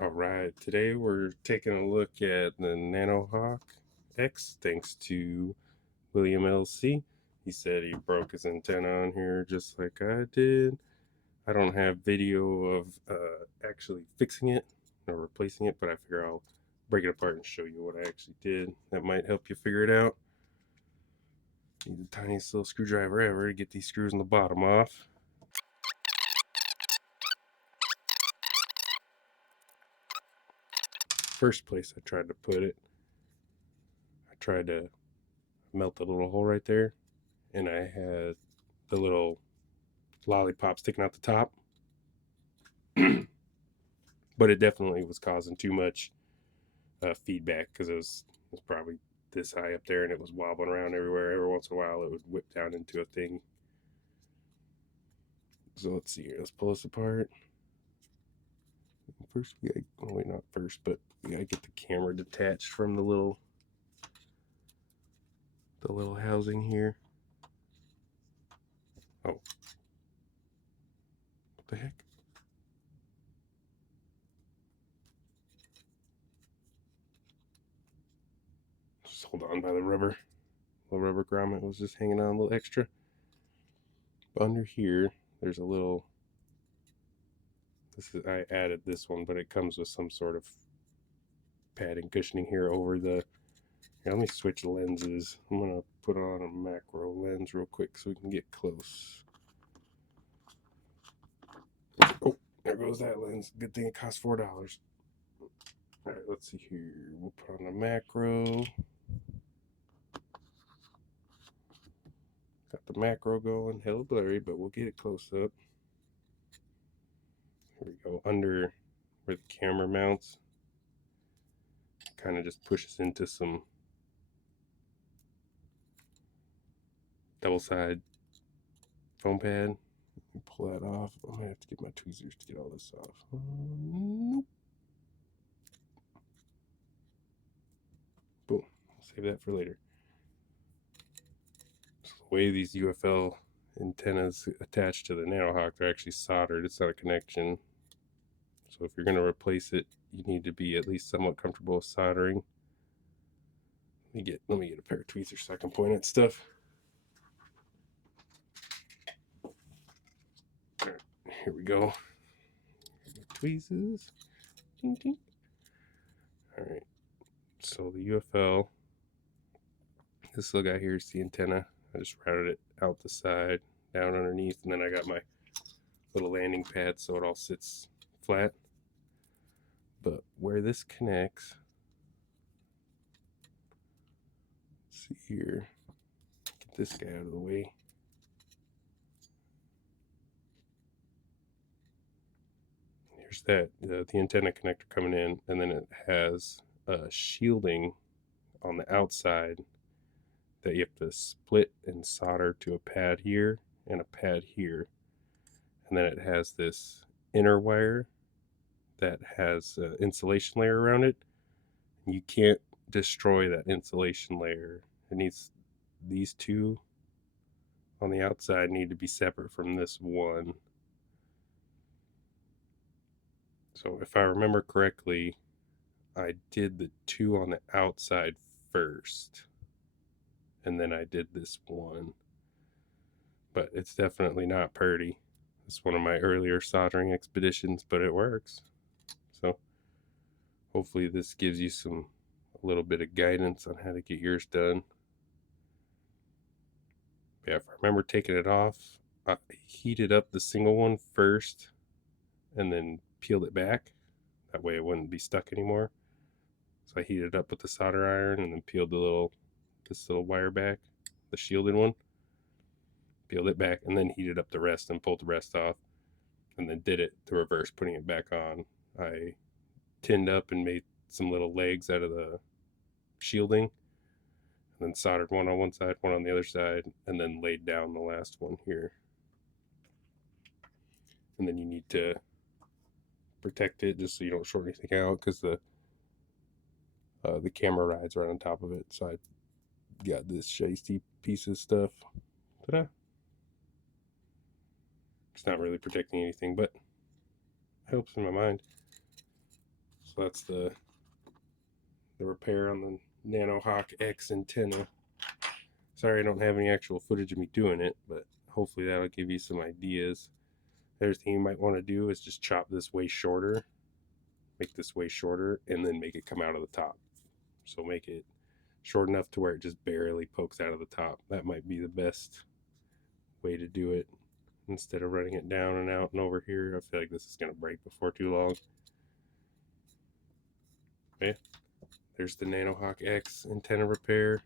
All right, today we're taking a look at the Nano X thanks to William LC. He said he broke his antenna on here just like I did. I don't have video of actually fixing it or replacing it, but I figure I'll break it apart and show you what I actually did. That might help you figure it out. Need the tiniest little screwdriver ever to get these screws on the bottom off. First place I tried to put it, I tried to melt the little hole right there, and I had the little lollipop sticking out the top. But it definitely was causing too much feedback because it was probably this high up there and it was wobbling around everywhere. Every once in a while, it would whip down into a thing. So let's see here. Let's pull this apart. First, we gotta, oh wait, not first, but we gotta get the camera detached from the little housing here. Oh, what the heck? Just hold on by the rubber. The rubber grommet was just hanging on a little extra. But under here, there's a little. I added this one, but it comes with some sort of padding cushioning here over the. Here, let me switch lenses. I'm gonna put on a macro lens real quick so we can get close. Oh, there goes that lens. Good thing it costs $4. All right, let's see here. We'll put on a macro. Got the macro going. Hella blurry, but we'll get it close up. Here we go. Under where the camera mounts. Kind of just pushes into some double side foam pad. Pull that off. I might have to get my tweezers to get all this off. Nope. Boom. Save that for later. So the way these UFL antennas attached to the Nanohawk, they're actually soldered. It's not a connection. So if you're going to replace it, you need to be at least somewhat comfortable with soldering. Let me get a pair of tweezers so I can point at stuff. All right, here we go. Tweezers. Ding, ding. All right. So the UFL, this little guy here is the antenna. I just routed it out the side, down underneath, and then I got my little landing pad so it all sits flat. But where this connects, let's see here, get this guy out of the way. Here's that, the antenna connector coming in, and then it has shielding on the outside that you have to split and solder to a pad here and a pad here. And then it has this inner wire that has an insulation layer around it. You can't destroy that insulation layer. It needs, these two on the outside need to be separate from this one. So if I remember correctly, I did the two on the outside first, and then I did this one. But it's definitely not purty. It's one of my earlier soldering expeditions, but it works. So hopefully this gives you a little bit of guidance on how to get yours done. Yeah, if I remember taking it off, I heated up the single one first and then peeled it back. That way it wouldn't be stuck anymore. So I heated it up with the solder iron and then peeled this little wire back, the shielded one. Peeled it back and then heated up the rest and pulled the rest off, and then did it the reverse, putting it back on. I tinned up and made some little legs out of the shielding, and then soldered one on one side, one on the other side, and then laid down the last one here. And then you need to protect it just so you don't short anything out, because the camera rides right on top of it. So I got this shiesty piece of stuff. Ta-da! It's not really protecting anything, but helps in my mind. So that's the repair on the Nano Hawk X antenna. Sorry I don't have any actual footage of me doing it, but hopefully that'll give you some ideas. The other thing you might want to do is just chop this way shorter, make this way shorter, and then make it come out of the top. So make it short enough to where it just barely pokes out of the top. That might be the best way to do it, instead of running it down and out and over here. I feel like this is going to break before too long. Okay, there's the Nano Hawk X antenna repair.